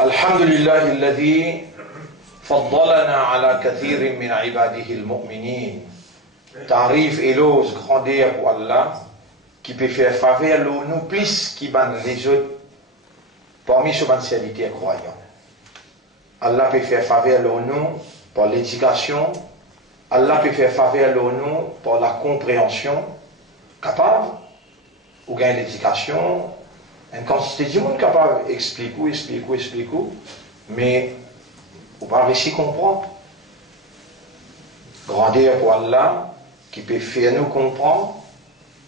الحمد لله الذي فضلنا على كثير من عباده المؤمنين. Tarif éloge grandeur pour Allah qui peut faire faveur nous plus qui ban les autres parmi ceux qui sont croyants. Allah peut faire faveur nous par l'éducation. Allah peut faire faveur nous par la compréhension capable ou gagner l'éducation. Une quantité de monde capable d'expliquer, mais on ne peut pas réussir à comprendre. Grandeur pour Allah qui peut faire nous comprendre,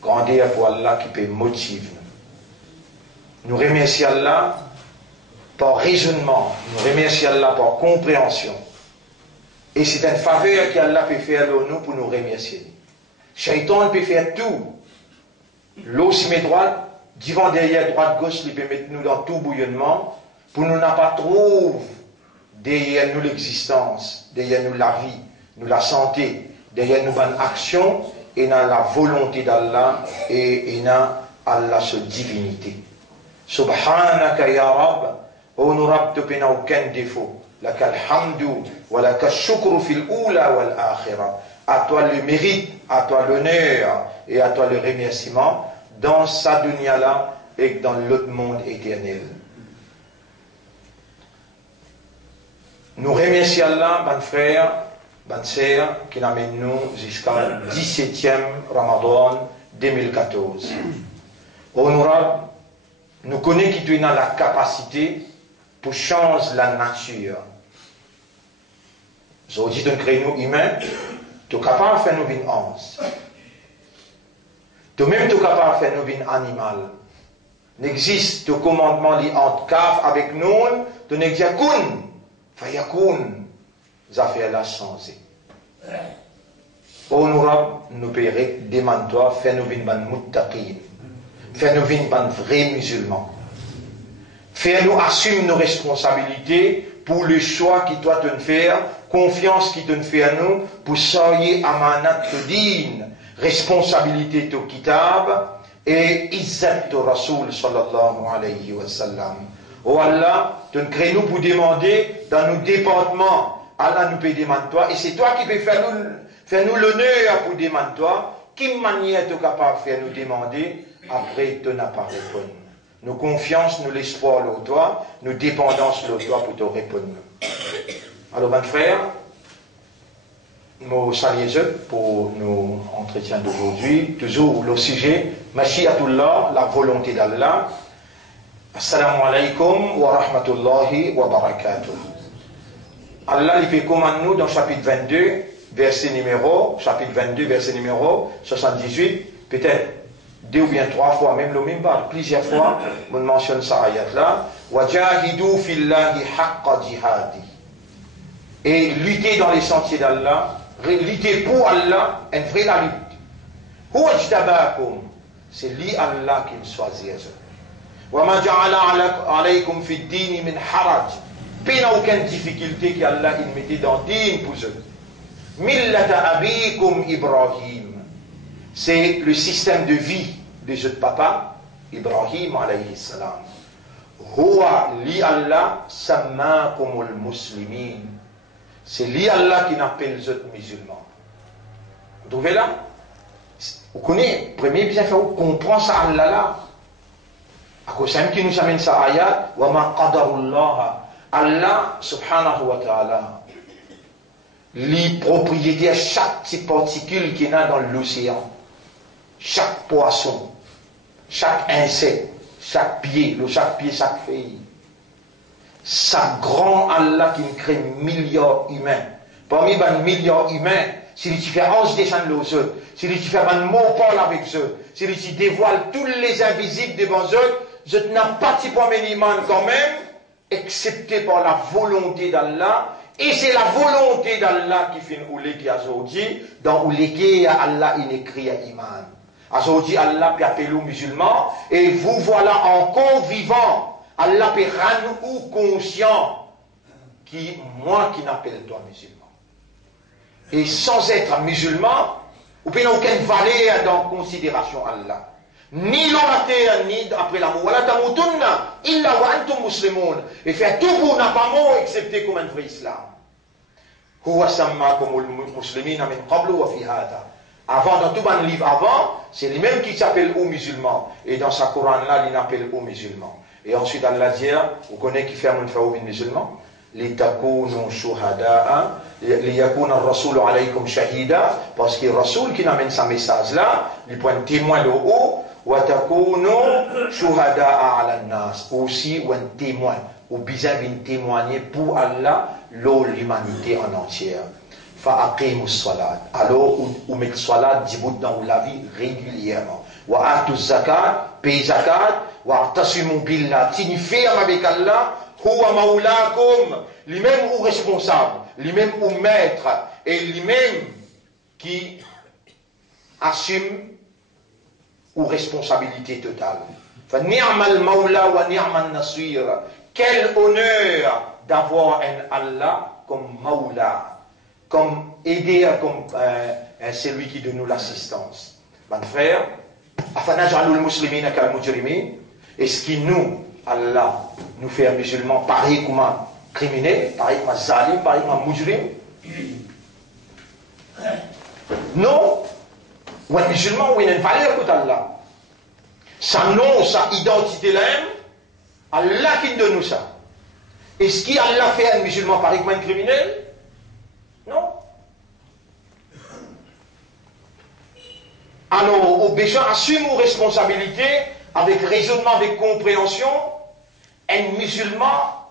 grandeur pour Allah qui peut motiver nous. Nous remercions Allah par raisonnement, nous remercions Allah par compréhension. Et c'est une faveur qu'Allah peut faire nous pour nous remercier. Shaitan peut faire tout. L'eau se met droite. Devant, derrière, droite, gauche, il peut mettre nous dans tout bouillonnement pour nous n'a pas trouver derrière nous l'existence, derrière nous la vie, nous la santé, derrière nous bonne action et dans la volonté d'Allah et dans Allah sa divinité. Subhanaka ya Rab, oh nous Rab, tu n'as aucun défaut. Laka alhamdu wa laka shukru fil oula wal akhira. À toi le mérite, à toi l'honneur et à toi le remerciement dans sa dunya là et dans l'autre monde éternel. Nous remercions Allah, bon frère, bonne sœur, qui nous amène nous jusqu'à 17e Ramadan 2014. Honorable, nous connaissons qui tu as la capacité pour changer la nature. Je dis d'un créneau humain, tu es capable de faire nous une anse. Toi-même, tu es capable de faire nous un animal. N'existe de commandement li entre kaf avec nous, tu n'existe qu'un. Fayakoun. Ça fait la changé. Honorable, nous paierons, demande-toi, fais nous une bonne muttaqin. Fais nous une bonne vrai musulman. Fais-nous assumer nos responsabilités pour le choix qui doit te faire, confiance qui te fait à nous, pour soyer amanat te din. Responsabilité de kitab et izzat de Rasoul sallallahu alayhi wa sallam. Oh Allah, tu nous crées nous pour demander dans nos départements. Allah nous peut demander toi et c'est toi qui peux faire nous l'honneur pour demander toi. Quelle manière tu es capable de faire nous demander après tu n'as pas répondu. Nos confiances, nous l'espoir de toi, nos dépendances de toi pour te répondre. Alors, mon frère, nous saluons pour nos entretiens d'aujourd'hui. Toujours le sujet, Mashiatullah, la volonté d'Allah. Assalamu alaikum wa rahmatullahi wa barakatuh. Allah il fait commande nous dans chapitre 22, chapitre 22, verset numéro 78, peut-être 2 ou bien 3 fois, même le même bar, plusieurs fois, on mentionne ça ayat là. Wajahidu fillahi haqqa jihadi. Et lutter dans les sentiers d'Allah, lutter pour Allah, une vraie la lutte. Huwa jtabakum, c'est lui Allah qui me choisit. Wa ma ja'ala alaykum fi ad-din min haraj. Pas aucune difficulté qu'Allah il mettait dans le din pour eux. Millata abikum Ibrahim. C'est le système de vie de ce papa, Ibrahim alayhi salam. Huwa li Allah sammakumul muslimin. C'est lui Allah qui appelle les autres musulmans. Vous trouvez là? Vous connaissez, premier bien fait, vous comprenez ça Allah là. À cause de qui nous amène ça ayat, wa ma qadarullah. Allah subhanahu wa ta'ala, les propriétés à chaque petite particule qu'il y a dans l'océan, chaque poisson, chaque insecte, chaque pied, chaque feuille. Ça grand Allah qui crée milliards humains. Parmi les milliards humains, s'il fait 11 descendre les autres, s'il fait un mot parle avec eux, s'il dévoile tous les invisibles devant eux, je n'ai pas de point minimum quand même, excepté par la volonté d'Allah. Et c'est la volonté d'Allah qui fait une oulé qui a aujourd'hui, dans oulé qui a Allah il écrit à iman. Aujourd'hui Allah peut appeler aux musulmans, et vous voilà encore vivants. Allah peut rendre ou conscient qui, moi qui n'appelle toi musulman. Et sans être musulman, vous n'avez aucune valeur dans considération Allah. Ni dans la terre, ni après la mort. illa wa antum muslimun. Et faire tout pour n'a pas mot excepté comme un vrai islam. Huwa sammakumul muslimina min qablu wa fi hada. Avant, dans tout le livre avant, c'est lui-même qui s'appelle aux musulmans. Et dans sa Coran-là, il appelle aux musulmans. Et ensuite, Allah dit, vous connaissez qui fait un faoub musulman? لِتَكُونُوا شُهَدَاءً لِيَكُونَ الرَّسُولُ عَلَيْكُمْ شَهِيدًا. Parce que le Rasoul qui amène sa message là, il prend un témoin de haut. وَتَكُونُوا شُهَدَاءً عَلَى النَّاسِ. Aussi, ou un témoin, ou besoin de témoigner pour Allah, l'humanité en entière. فَأَقِيمُوا الصَّلَاةِ. Alors, ou mettez salat djibout dans la vie régulièrement. وَأَعْتُوا الزَّكَاةِ. Payez zakat. وَأَعْتَصِمُوا بِاللَّهِ. Signifiez avec Allah. Huwa maulakum, lui-même ou responsable, lui-même ou maître, et lui-même qui assume ou responsabilité totale. Fa ni'mal maula wa ni'mal nasir. Quel honneur d'avoir un Allah comme maula, comme aider, comme celui qui donne nous l'assistance. Mon frère, afanaj'alul muslimina kal mujrimin, est-ce qu'il nous Allah nous fait un musulman pareil comme un criminel, pareil comme un zalim, pareil comme un mujrim? Non. Ou un musulman, ou il a une valeur pour Allah. Sa nom, sa identité là, Allah qui donne nous ça. Est-ce qu'Allah fait un musulman pareil comme un criminel? Non. Alors, au besoin, assume nos responsabilités avec raisonnement, avec compréhension. Un musulman,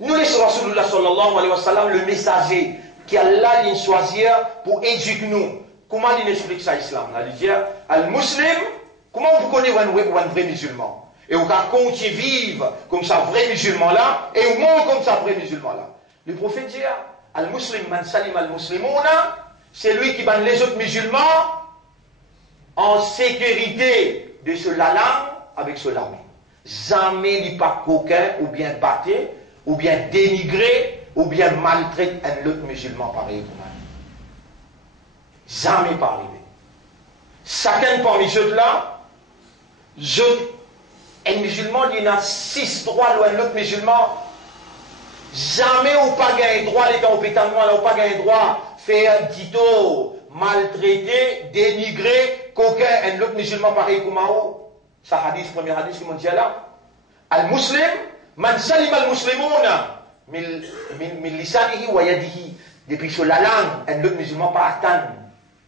nous laissons Rasulullah sallallahu alayhi wa sallam, le messager qui Allah l'a choisi pour éduquer nous. Comment il explique ça, l'islam? Il dit, al-muslim, comment vous connaissez un vrai musulman? Et on continue vivre comme ça, vrai musulman là, et au monde comme ça, vrai musulman là. Le prophète dit, al-muslim man salim al-muslimuna, c'est lui qui bat les autres musulmans en sécurité de ce langue avec ce lame. Jamais il pas coquin, ou bien battu, ou bien dénigré, ou bien maltraité un autre musulman pareil pour moi. Jamais pas arrivé. Chacun parmi ceux-là, un musulman, il a 6 droits loin de l'autre musulman. Jamais ou pas gagné droit, les dans l'hôpital noir, ou pas gagné droit, faire un tito, maltraité, dénigré, coquin, un autre musulman pareil pour moi. Ça hadith, premier hadith qui m'ont dit là. Al-Muslim, man salim al-Muslimuna, min lisanihi wa yadihi. Depuis sur la langue, un autre musulman pas atteint,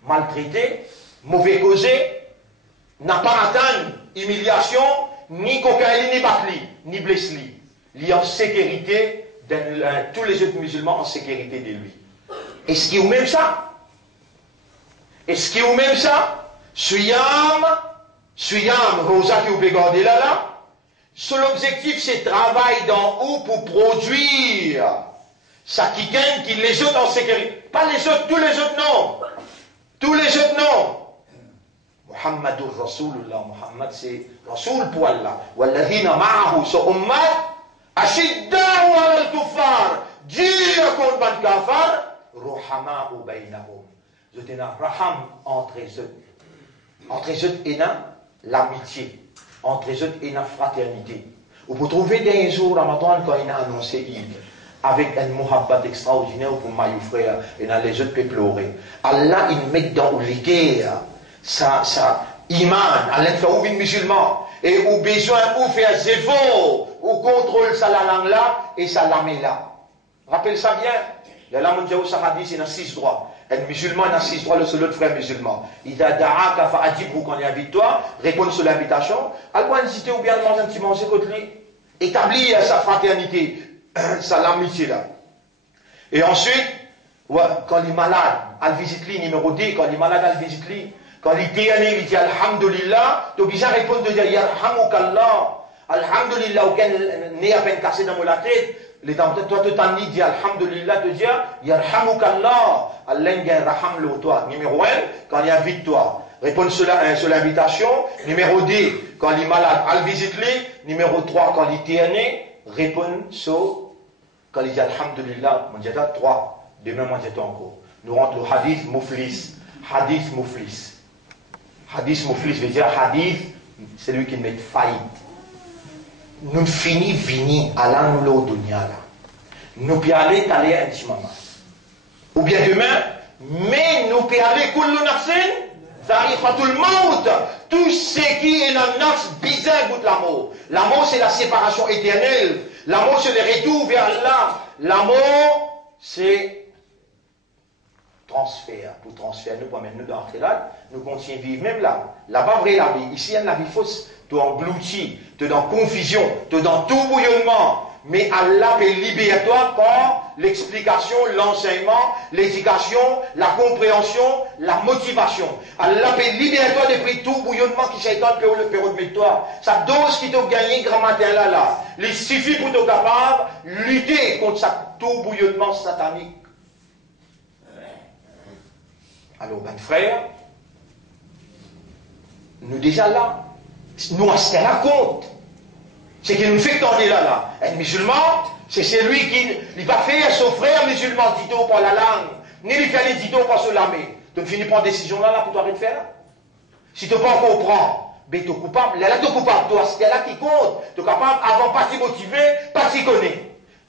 maltraité, mauvais causé, n'a pas atteint humiliation, ni cocaïne, ni batli, ni blessli. Il est en sécurité, tous les autres musulmans en sécurité de lui. Est-ce qu'il y a même ça? Est-ce qu'il y a même ça? Suyam, Rosa qui vous peut garder là. Son objectif, c'est travailler dans où pour produire. Ça qui gagne, qui les autres en sécurité. Pas les autres, tous les autres non. Tous les autres non. Muhammadur Rasulullah, Muhammad c'est Rasul pour Allah. Walladhina ma'ahu sa ummat, ashidda'u ala al-kuffar, jiya kon ban kafar, ruhama'u baynahum. Je t'ai raham entre eux. Entre eux, il y a l'amitié. Entre eux, il y a la fraternité. Vous pouvez trouver des jours, Ramadan, quand il a annoncé Eid, avec un muhabbat extraordinaire pour ma frère, et dans les autres peuvent pleurer. Allah, il met dans l'idée, ça, iman, Allah fait ouvrir musulman, et au besoin, ou faire zévo, ou contrôle ça la langue là, et ça la met là. Rappelle ça bien. La langue mondiale, ça a dit, il y a 6 droits. Un musulman n'a 6 droits, le seul autre frère musulman. Il a da'aka fa'adibou quand il invite toi, répondre sur l'invitation. Alquan inciter ou bien manger un petit manger contre lui. Établir sa fraternité, sa l'amitié là. Et ensuite, quand il est malade, il visite lui, numéro 2, quand il est malade, il visite lui. Quand il est déanné, il dit Alhamdulillah, tu as besoin de répondre de dire Yarhamoukallah. Alhamdulillah, aucun nez à peine cassé dans la tête. Toi, tu t'en dis, Alhamdulillah, te dire, Yarhamoukallah, Allah gagne raham le toi. Numéro 1, quand il invite toi, répondre sur l'invitation. Numéro 2, quand il est malade, al visite lui. Numéro 3, quand il est terné, répondre sur, quand il dit Alhamdulillah, mon Dieu, 3. Demain, mon Dieu, encore. Nous rentrons au hadith muflis. Hadith muflis. Hadith muflis veut dire hadith, c'est lui qui met faillite. nous finissons vini à l'anlo dunya là. Nous pouvons aller t'aller un petit moment. Ou bien demain, mais nous pouvons aller kullu nafsin za'iqatul maut. Tout ce qui est dans nafs bizarre goûte la mort. La mort c'est la séparation éternelle. La mort c'est le retour vers Allah. La mort c'est transfert. Pour transfert, nous pour nous dans là, nous continuons à vivre même là. Là-bas, vrai la vie. Ici, il y a la vie fausse. Tu es englouti, tu es dans confusion, tu es dans tout bouillonnement. Mais Allah peut libérer toi par l'explication, l'enseignement, l'éducation, la compréhension, la motivation. Allah peut libérer toi depuis tout bouillonnement qui s'est dans le période de toi. Sa dose qui t'a gagné grand matin là. Il suffit pour être capable de lutter contre tout bouillonnement satanique. Alors, ben frère, nous déjà là, nous ce qu'elle raconte, c'est qu'il nous fait tendre là. Un musulman, c'est celui qui ne va pas faire son frère musulman dit-on par la langue, ni lui faire les dit-on par son lamé. Tu ne finis pas en décision là pour toi de faire. Si tu ne peux pas comprendre, ben tu es coupable, là tu es coupable, toi c'est là qui compte, tu es capable, avant pas t'y motiver, pas t'y connaître.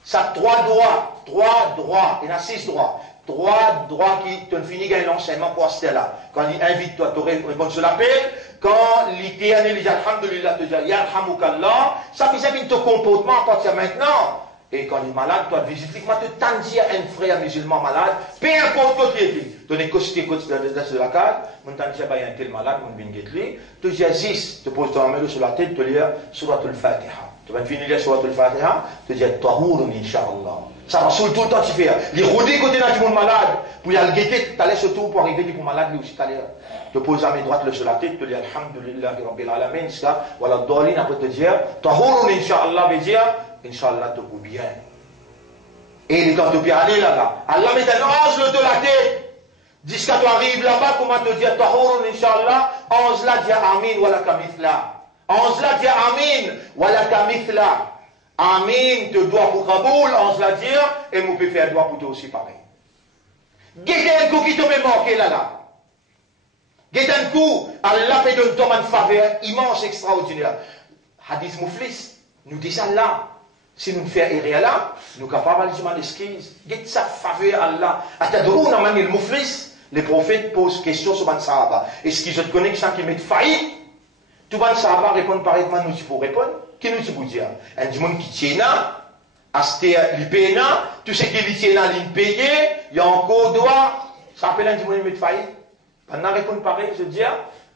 Ça, trois droits, il y en a 6 droits. 3 droits qui te finissent gagner l'enseignement pour ce là. Quand il invite toi, tu réponds sur l'appel. Quand l'éternel dit Alhamdulillah, tu dis Yarhamoukallah, ça fait ton comportement à partir de maintenant. Et quand il est malade, toi, visitiquement, tu t'en à un frère musulman malade, peu importe quoi tu es. Tu es costé de la case, tu t'en dis à un tel malade, tu viens de lui, tu dis Aziz, tu poses ton main sur la tête, tu lis Suratul Fatiha. Tu vas finir Suratul Fatiha, tu dis Tahurun, Inch'Allah. Ça va sur tout le temps, tu fais. Les rodés côté d'un monde malade, pour y aller guetter, tu allais surtout pour arriver pour malade, lui aussi, tu allais. Tu poses la main droite sur la tête, tu dis Alhamdulillah, Rabbil Alamin, jusqu'à, voilà, Dolin, après te dire, Tahurun, Inch'Allah, veut dire, Inch'Allah, te goût bien. Et les temps de bien aller là-bas. Allah met un ange de la tête. Jusqu'à tu arrives là-bas, comment te dire, Tahurun, Inch'Allah, ange là, dit Amin, wala kamithla. Ange là, dit Amin, wala kamithla. Amin, te doit pour Kaboul, on se l'a dit, et vous pouvez faire doigt pour toi aussi pareil. Guettez un coup qui te met manqué là. Guettez un coup, Allah fait de toi une faveur immense, extraordinaire. Hadith Mouflis, nous disons là, si nous faisons errer là, nous sommes capables de demander excuse. Guettez sa faveur Allah. À ta droite, on a le Mouflis, les prophètes posent question sur le Sahaba. Est-ce qu'ils ont une connexion qui met faillite? Tout le Sahaba répond pareillement, nous pour répondre. Qui nous dit pour dire? Un monde qui tient là, acheter l'IPN, tout ce qui est tient là, l'IPN, il y a encore droit, ça s'appelle un monde qui met faillite. Pendant répondre pareil, je dis,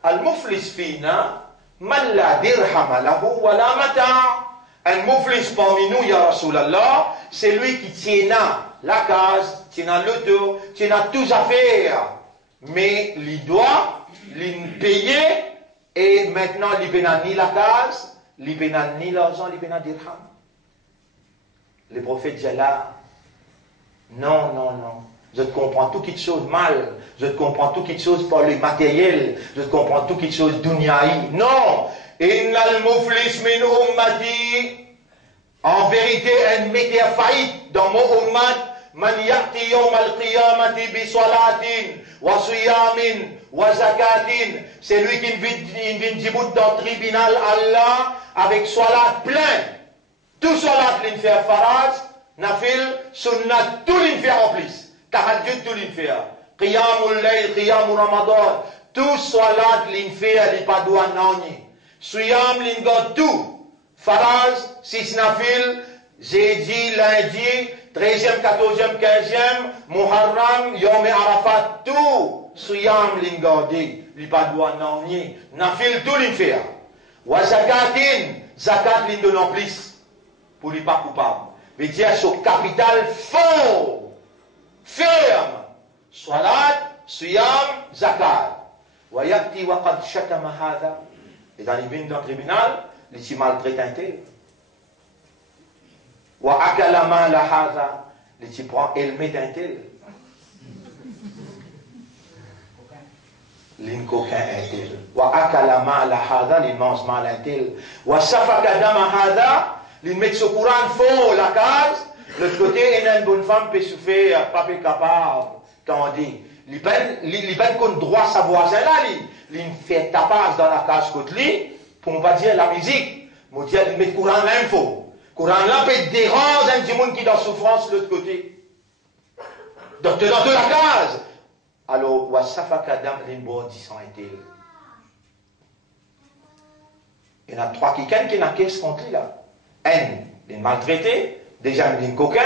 al-muflis fina, man la dirham lahu wa la mata. Un muflis parmi nous, ya Rasulallah, c'est lui qui tient là, la case, tient là l'auto, tient là toutes affaires. Mais il doit, il payer, et maintenant, il n'a ni la case, il n'a ni l'argent, il n'a dirham. Le prophète dit là, non, non, non. Je comprends tout quelque chose mal. Je comprends tout quelque chose par le matériel. Je comprends tout quelque chose dunyaï. Non. Innal muflis min ummati. En vérité, un métier faillite dans mon ummat. Man ya'ti yawm al-qiyamati bi salatin wa siyamin wa zakatin. C'est lui qui vient debout dans le tribunal Allah avec salat plein. Tout salat l'in fait faraj, nafil, sunnat, tout l'in fait en plus. Tahajjud, tout l'in fait. Qiyamul layl, qiyamul ramadan. Tout salat l'in fait, l'in pas doit nani. Suyam l'in got tout. Faraj, 6 nafil, jeudi, lundi, 13e, 14e, 15e, Muharram, Yom Arafat, tout. Suyam l'in godi, l'in pas doit nani. Nafil, tout l'in fait. Wa zakatin, zakat l'in donne en plus. Pour lui pas coupable. Mais dire son capital fort, ferme. Salat, siyam, zakat. Wayakti waqad shatama hadha. Et dans les vignes dans le tribunal, les petits maltraités. Wa akala mala hadha. Les petits prend elmé d'un tel. L'in coquin un tel. Wa akala mala hadha. L'in mange mal un tel. Wa safaka dama hadha. Ils mettent ce courant faux, la case. De l'autre côté, il y a une bonne femme qui peut souffrir, pas capable. Tandis, il pas qu'on droit sa voisin là, il fait tapas dans la case côté lui, pour on va dire la musique. Mon Dieu, il met le Coran l'info. Coran là peut déranger un petit monde qui est dans souffrance de l'autre côté. Donc, dans toute la case. Alors, Wasafa Kadam, l'imbourdissant est-il. Il y en a trois qui n'a qu'est-ce qu'on dit là. Un, les maltraités. Deuxième, les coquins.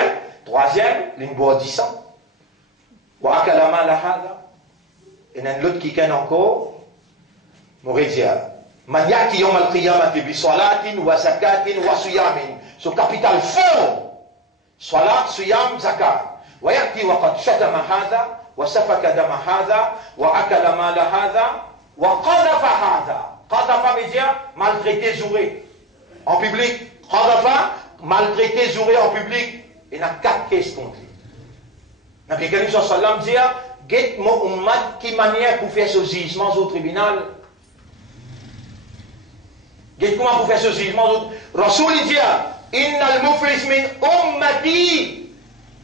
Troisième, l'imbourdissant. Wa akalama lahada. Il y en a l'autre qui ken encore. Mourizia. Man yati yom al-qiyamati bi salatin wa zakatin wa suyamin. Ce capital fort. Salat, suyam, zakat. Wa yati wa qad shatama hadha. Wa safaka dama hadha. Wa akalama lahada. Wa qadafa hadha. Qadafa veut dire maltraité, zouré. En public. Qadafa, maltraité, zouré en public. Il y a 4 caisses contre lui. Nabi Karim sallam dit, get mon ummat qui manière pour faire ce jugement au tribunal. Get comment pour faire ce jugement au Rasoul dit, innal muflis min ummati.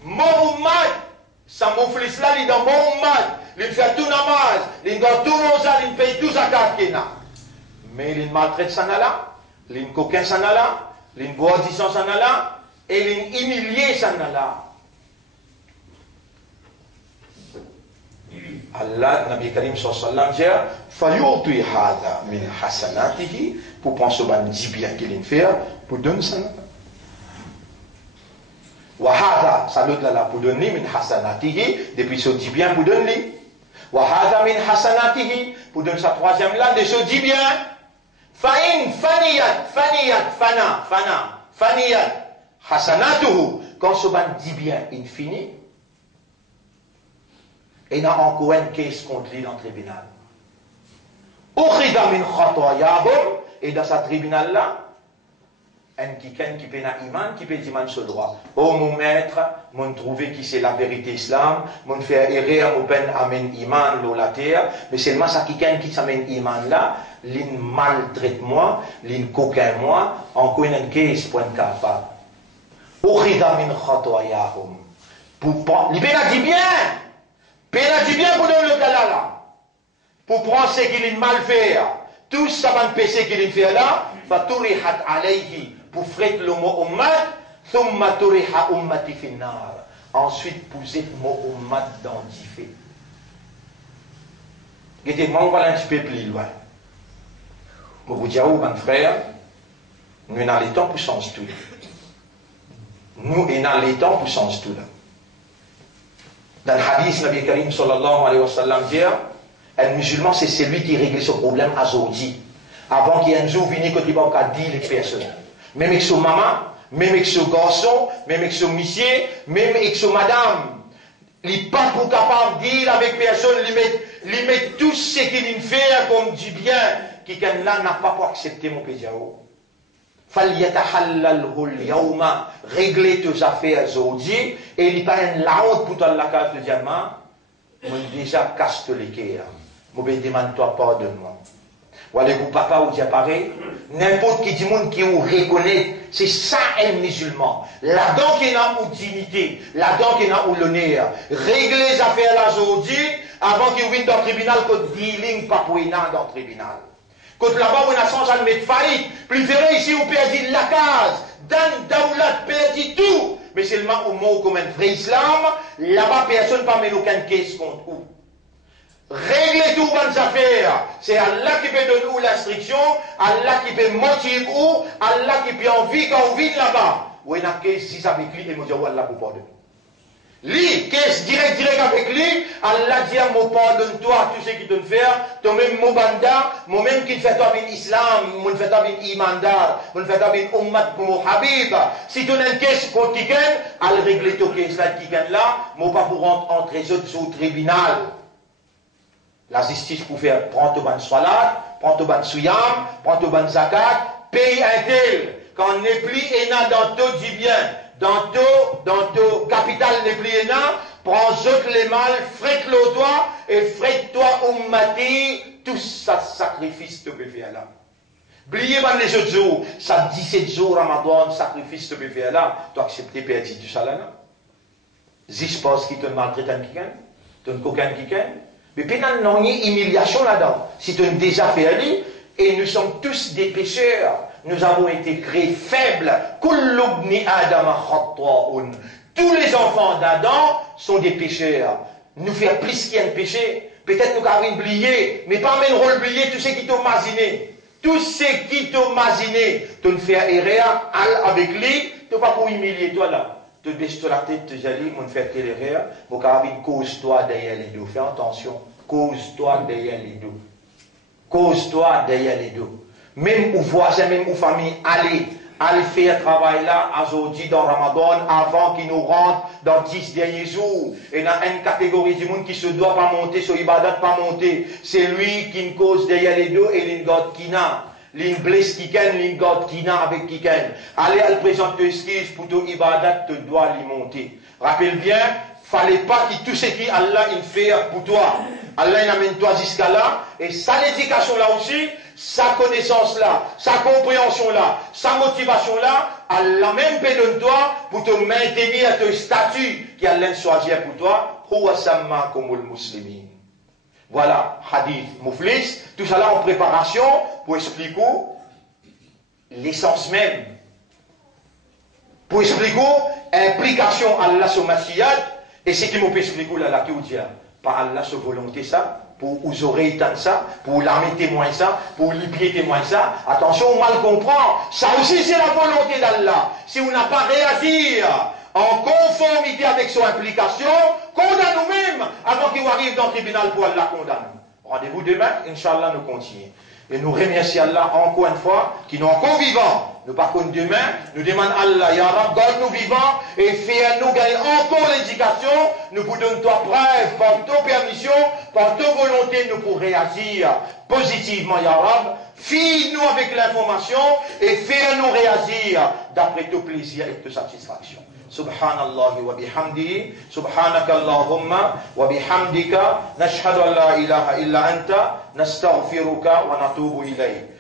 Mon ummat, ça muflis là, il est dans mon ummat. Il fait tout namaz, il doit tout rosa, il paye tout zakat qu'il a. Mais il maltraite ça là, il coquin ça là, il boisissant ça là, et il humilié ça là. Allah, Nabi Karim sallallahu alayhi wa sallam, fayu'ti hadha min hasanatihi, pour prendre ce ban bien qu'il fait, pour donner ça. Wa hadha, ça l'autre là, pour donner min hasanatihi, depuis ce bien pour donner. Wa hadha min hasanatihi, pour donner sa troisième là, de ce bien. Fa'in, faniyat, faniyat, hasanatuhu, quand ce ban bien, il finit, et il y a encore une caisse contre lui dans le tribunal. Et dans ce tribunal-là, un qui peut iman, qui peut dire ce droit. Oh mon maître, mon trouvé qui c'est la vérité islam, mon fait errer, mon peine amène iman dans la terre, mais seulement ça qui s'amène iman là, l'in maltraite moi, l'in coquin moi, encore une caisse pour un capable. Ukhida min khatoyahum. Pour prendre, il dit bien. Il dit bien pour donner le cas là. Pour prendre ce qu'il mal fait. Tout ça va péché qu'il fait là. Faturihat alayhi. Pour frêtre le mot ummat. Thumma turiha ummati finnar. Ensuite, pousser le mot ummat dans l'ifé. Moi, on va un petit peu plus loin. Je vous dis, mon frère, nous avons les temps pour changer tout. Nous avons les temps pour changer tout là. Dans le hadith, Nabi Karim sallallahu alayhi wa sallam dit, un musulman c'est celui qui règle ce problème à Zodi. Avant qu'il y ait un jour venu, quand il va dire les personnes. Même avec son maman, même avec son garçon, même avec son monsieur, même avec son madame. Il n'est pas pour capable de dire avec personne, il met tout ce qu'il fait comme du bien, qui là n'a pas pour accepter mon pédiao. Régler tes affaires aujourd'hui et il n'y a pas une laute pour la case de diamant. Moi déjà casse les cœurs. Moi demande-toi pardonne-moi. Voilà vous papa ou dit pareil. N'importe qui dit monde qui vous reconnaît, c'est ça un musulman. Là-dedans qui n'a ou dignité, là-dedans qui n'a ou l'honneur. Régler les affaires là aujourd'hui avant qu'il vienne dans le tribunal que dealing pas pour dans le tribunal. Quand là-bas, on a changé de mettre faillite. Plus verrez ici, on perdit la case. Dan Daoulat perdit tout. Mais seulement au mot comme un vrai islam, là-bas, personne ne peut mettre aucune caisse contre vous. Régler tout bonnes affaires. C'est Allah qui peut donner l'instruction, Allah qui peut motiver ou, Allah qui peut envie quand on vit là-bas. Ou il y a une caisse, si ça avec lui, et me dit, Allah pour pardonner. Lui, caisse direct avec lui, Allah dit à mon pardonne-toi tout ce qu'il te fait, toi même mon banda, moi même qui te fait toi bin islam, moi fait toi bin imandar, moi fait toi bin ummat mon habib. Si tu as une caisse contre qui gagne, elle règle ton caisse là qui gagne là, moi pas pour entrer au tribunal. La justice pour faire prendre ton ban salat, prendre ton ban souyam, prendre ton ban zakat, paye un tel. Quand on n'est plus et n'a dans tout dit bien. Dans ton capital n'est plus énorme, prends autres les mal, frette-le toi, et frette-toi ummati, tout ça sacrifice te peut faire là. Oubliez pas les autres jours, ça 17 jours Ramadan, sacrifice te peut faire là, tu acceptes perdu tout ça là. J'espère qu'il te maltraite un kikan, tu as coquin kikan, mais pénal non, il y a humiliation là-dedans. Si tu as déjà fait aller, et nous sommes tous des pécheurs. nous avons été créés faibles. Kullu ibni Adama khatta'un. Tous les enfants d'Adam sont des pécheurs. Nous faire plus qu'il y a un péché. Peut-être nous avons oublié, mais pas même oublier tout ce qui t'ont imaginé. Tout ce qui t'ont imaginé. Tu ne fais erreur avec lui, tu ne vas pas pour humilier toi là. Tu baisses la tête, tu dis, mon fait quelle erreur, vous avez une cause-toi derrière les deux. Fais attention. Cause-toi derrière les deux. Cause-toi derrière les deux. Même aux voisins, même aux familles, allez faire travail là, aujourd'hui dans Ramadan, avant qu'il nous rentre dans 10 derniers jours. Et il y a une catégorie du monde qui se doit pas monter, sur Ibadat pas monter. C'est lui qui nous cause derrière les deux et l'ingod qui n'a. L'ing blesse kiken, l'ingod qui n'a avec kiken. Allez, elle présente excuse pour ton Ibadat, te doit l'y monter. Rappelle bien, fallait pas que tout ce qui Allah il fait pour toi. Allah il amène toi jusqu'à là, et sa éducation là aussi, sa connaissance là, sa compréhension là, sa motivation là, Allah même donne toi pour te maintenir à ton statut qui Allah choisir pour toi. Huwa sammakumul muslimin. Voilà, hadith Mouflis, tout ça là en préparation pour expliquer l'essence même. Pour expliquer l'implication Allah sur Masiyat, et ce qui m'ont expliqué là, qui vous dit, par Allah sur volonté ça, pour vous aurez ça, pour l'armée témoin ça, pour l'hypier témoin ça. Attention, on mal comprend. Ça aussi c'est la volonté d'Allah. Si on n'a pas réagi en conformité avec son implication, condamne nous-mêmes avant qu'il arrive dans le tribunal pour Allah condamner. Rendez-vous demain, Inch'Allah, nous continuons. Et nous remercions Allah encore une fois, qui nous encore vivants. Nous par contre demain, nous demandons Allah, Ya Rab, garde-nous vivants et fais-nous gagner encore l'éducation. Nous vous donnons toi preuve, par ta permission, par ta volonté, nous pour réagir positivement, Ya Rab. Fille-nous avec l'information et fais-nous réagir d'après ton plaisir et ta satisfaction. Subhanallah wa bihamdihi, subhanaka Allahumma wa bihamdika, nashhadu an la ilaha illa anta, nastaghfiruka wa natubu ilayk.